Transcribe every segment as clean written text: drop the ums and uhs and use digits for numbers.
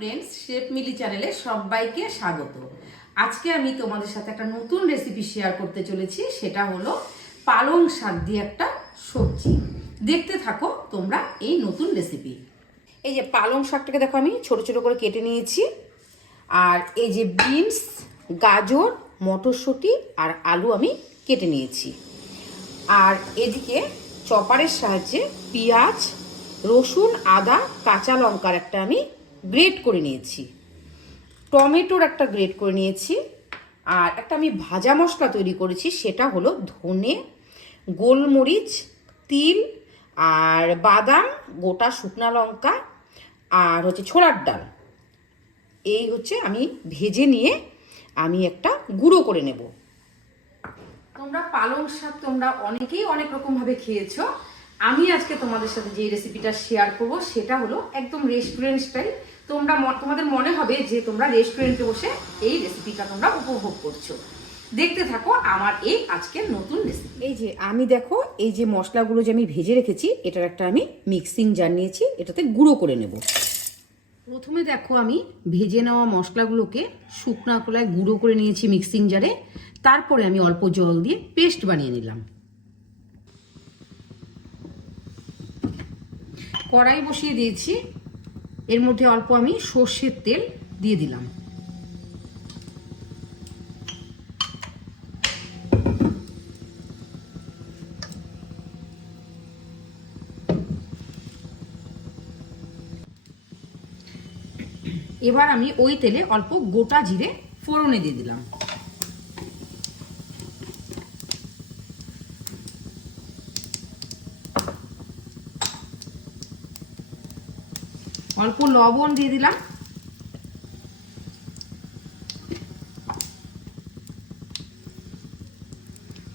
Friends, chef মিলি চ্যানেলে সবাইকে স্বাগত। আজকে আমি তোমাদের সাথে একটা নতুন রেসিপি শেয়ার করতে চলেছি। সেটা হলো পালং শাক দিয়ে একটা সবজি। দেখতে থাকো তোমরা এই নতুন রেসিপি। এই যে পালং শাকটাকে দেখো আমি ছোট ছোট করে কেটে নিয়েছি। আর এই যে বিনস, গাজর, মটরশুঁটি আর আলু আমি কেটে নিয়েছি। আর এদিকে চপারের সাহায্যে পেঁয়াজ, রসুন, আদা, কাঁচা লঙ্কার একটা আমি গ্রেট করে নিয়েছি, টমেটোর একটা গ্রেট করে নিয়েছি। আর একটা আমি ভাজা মশলা তৈরি করেছি, সেটা হলো ধনে, গোলমরিচ, তিল আর বাদাম, গোটা শুকনো লঙ্কা আর হচ্ছে ছোলার ডাল। এই হচ্ছে আমি ভেজে নিয়ে আমি একটা গুঁড়ো করে নেব। তোমরা পালং শাক তোমরা অনেকেই অনেক রকমভাবে খেয়েছো। আমি আজকে তোমাদের সাথে যে রেসিপিটা শেয়ার করব সেটা হলো একদম রেস্টুরেন্ট স্টাইল। তোমাদের মনে হবে যে তোমরা রেস্টুরেন্টে বসে এই রেসিপিটা তোমরা উপভোগ করছো। দেখতে থাকো আমার এই আজকের নতুন রেসিপি। এই যে আমি দেখো এই যে মশলাগুলো যে আমি ভেজে রেখেছি, এটার একটা আমি মিক্সিং জার নিয়েছি, এটাতে গুঁড়ো করে নেব। প্রথমে দেখো আমি ভেজে নেওয়া মশলাগুলোকে শুকনো কলায় গুঁড়ো করে নিয়েছি মিক্সিং জারে। তারপরে আমি অল্প জল দিয়ে পেস্ট বানিয়ে নিলাম। কড়াই বসিয়ে দিয়েছি, এর মধ্যে অল্প আমি সর্ষের তেল দিয়ে দিলাম। এবার আমি ওই তেলে অল্প গোটা জিরে ফোড়নে দিয়ে দিলাম। অল্প লবণ দিয়ে দিলাম।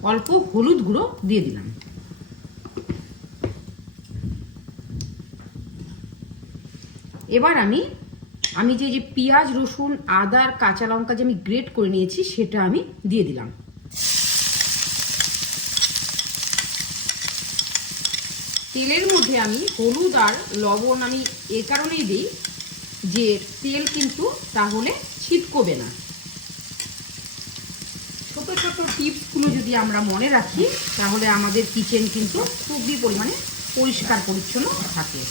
অল্প হলুদ গুঁড়ো দিয়ে দিলাম। এবার আমি যে পেঁয়াজ, রসুন, আদা আর কাঁচা লঙ্কা যে আমি গ্রেট করে নিয়েছি সেটা আমি দিয়ে দিলাম। তেলের মধ্যে আমি হলুদ আর লবণ আমি এ কারণেই দিই যে তেল কিন্তু তাহলে ছিটকবে না। ছোট ছোট টিপসগুলো যদি আমরা মনে রাখি তাহলে আমাদের কিচেন কিন্তু খুবই পরিমাণে পরিষ্কার পরিচ্ছন্ন থাকে।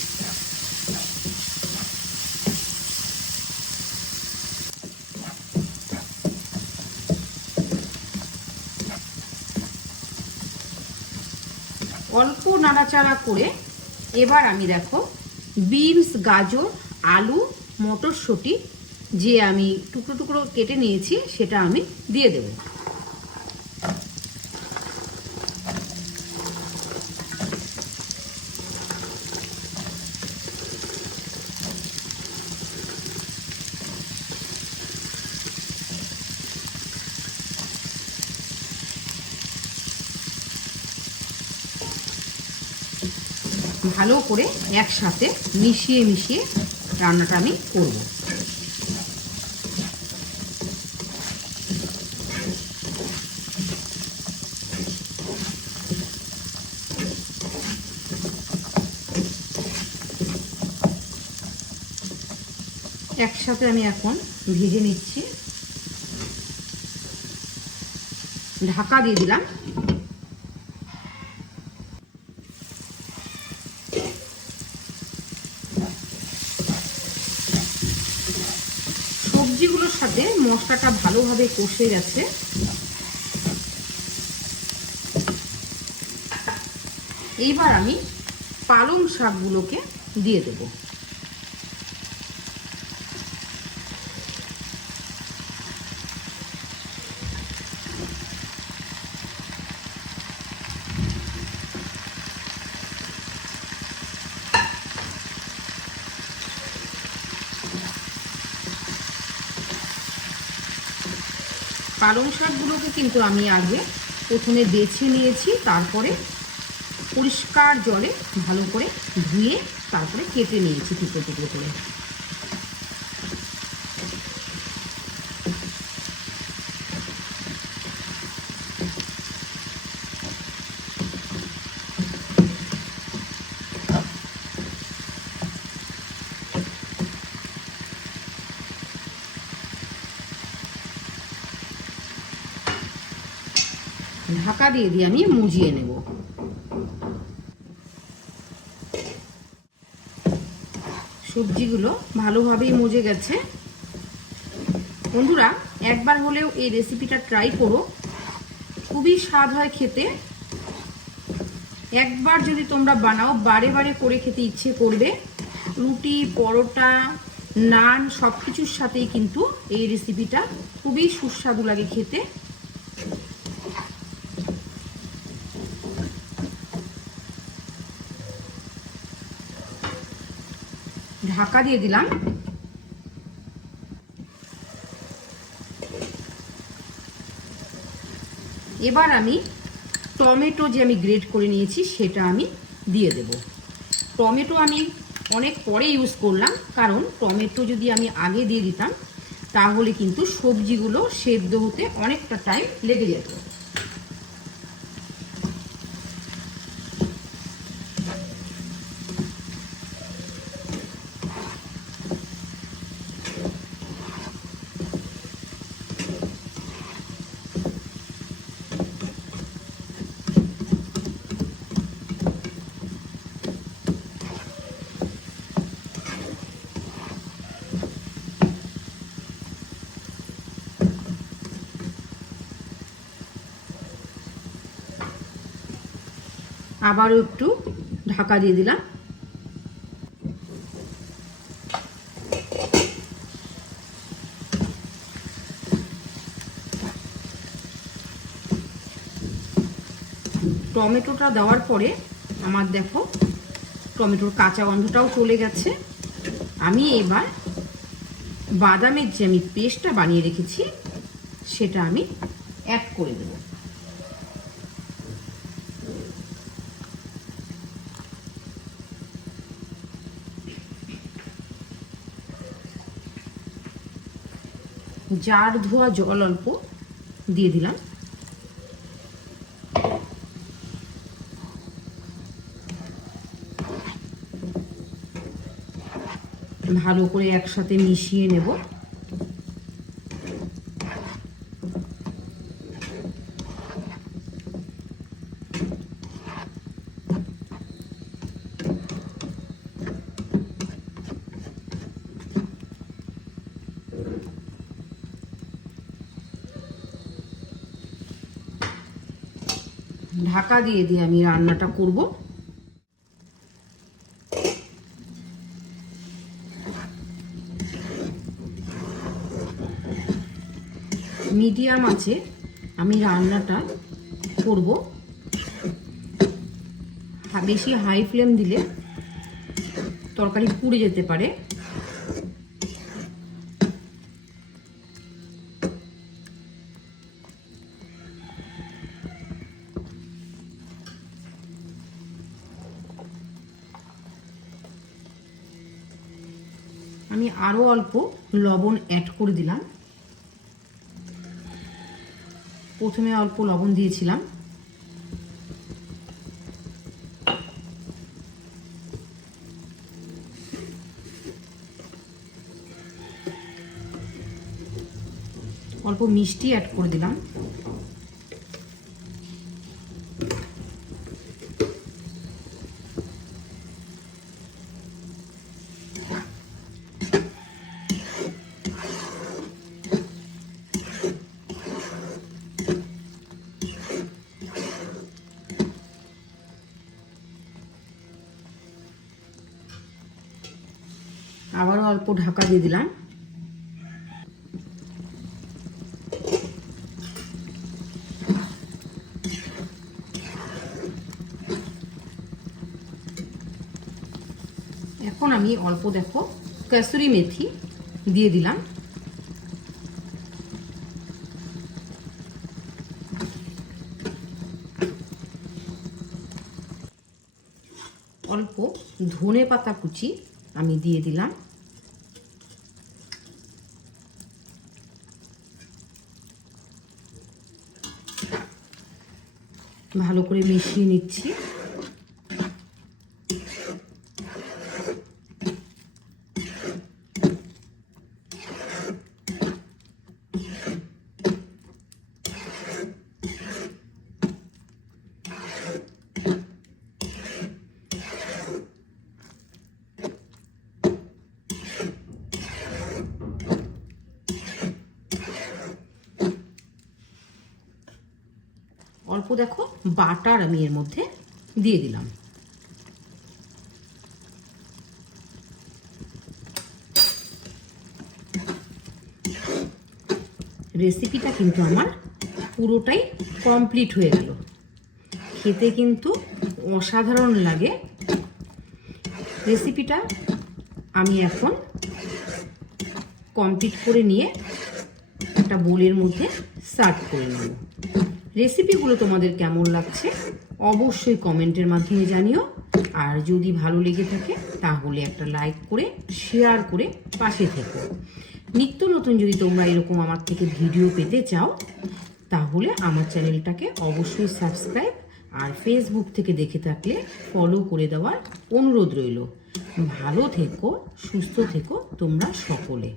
অল্প নাড়াচাড়া করে এবার আমি দেখো বিনস, গাজর, আলু, মটরশুঁটি যে আমি টুকরো টুকরো কেটে নিয়েছি সেটা আমি দিয়ে দেব। ভালো করে একসাথে মিশিয়ে মিশিয়ে রান্নাটা আমি করব। একসাথে আমি এখন ভেজে নিচ্ছি। ঢাকা দিয়ে দিলাম। সবজিগুলোর সাথে মশলাটা ভালোভাবে কষে গেছে। এইবার আমি পালং শাকগুলোকে দিয়ে দেব। পালং শাকগুলোকে কিন্তু আমি আগে প্রথমে বেছে নিয়েছি, তারপরে পরিষ্কার জলে ভালো করে ধুয়ে তারপরে কেটে নিয়েছি টুকরো টুকরো করে। ঢাকা দিয়ে আমি মুজিয়ে নেব। সবজিগুলো ভালোভাবেই মজে গেছে। বন্ধুরা, একবার হলেও এই রেসিপিটা ট্রাই করো, খুবই স্বাদ হয় খেতে। একবার যদি তোমরা বানাও বারে বারে করে খেতে ইচ্ছে করবে। রুটি, পরোটা, নান সব কিছুর সাথেই কিন্তু এই রেসিপিটা খুবই সুস্বাদু লাগে খেতে। ঢাকা দিয়ে দিলাম। এবার আমি টমেটো যে আমি গ্রেট করে নিয়েছি সেটা আমি দিয়ে দেব। টমেটো আমি অনেক পরে ইউজ করলাম, কারণ টমেটো যদি আমি আগে দিয়ে দিতাম তাহলে কিন্তু সবজিগুলো সেদ্ধ হতে অনেকটা টাইম লেগে যেত। আবারও একটু ঢাকা দিয়ে দিলাম। টমেটোটা দেওয়ার পরে আমার দেখো টমেটোর কাঁচা গন্ধটাও চলে গেছে। আমি এবার বাদামের যে আমি পেস্টটা বানিয়ে রেখেছি সেটা আমি অ্যাড করে দেব। জার ধোয়া জল অল্প দিয়ে দিলাম। ভালো করে একসাথে মিশিয়ে নেব। ঢাকা দিয়ে আমি রান্নাটা করব। মিডিয়াম আছে আমি রান্নাটা করব। বেশি হাই ফ্লেম দিলে তরকারি পুড়ে যেতে পারে। আমি আরো অল্প লবণ অ্যাড করে দিলাম। প্রথমে অল্প লবণ দিয়েছিলাম। অল্প মিষ্টি অ্যাড করে দিলাম। আবারও অল্প ঢাকা দিয়ে দিলাম। এখন আমি অল্প দেখো কসুরি মেথি দিয়ে দিলাম। অল্প ধনে পাতা কুচি আমি দিয়ে দিলাম। ভালো করে মিশিয়ে নিচ্ছি। অল্প দেখো বাটার আমি এর মধ্যে দিয়ে দিলাম। রেসিপিটা কিন্তু আমার পুরোটাই কমপ্লিট হয়ে গেল। খেতে কিন্তু অসাধারণ লাগে। রেসিপিটা আমি এখন কমপ্লিট করে নিয়ে একটা বোলের মধ্যে সার্ভ করে নেব। রেসিপিগুলো তোমাদের কেমন লাগছে অবশ্যই কমেন্টের মাধ্যমে জানিও। আর যদি ভালো লেগে থাকে তাহলে একটা লাইক করে শেয়ার করে পাশে থেকো। নিত্য নতুন যদি তোমরা এরকম আমার থেকে ভিডিও পেতে চাও তাহলে আমার চ্যানেলটাকে অবশ্যই সাবস্ক্রাইব আর ফেসবুক থেকে দেখে থাকলে ফলো করে দেওয়ার অনুরোধ রইল। ভালো থেকো, সুস্থ থেকো তোমরা সকলে।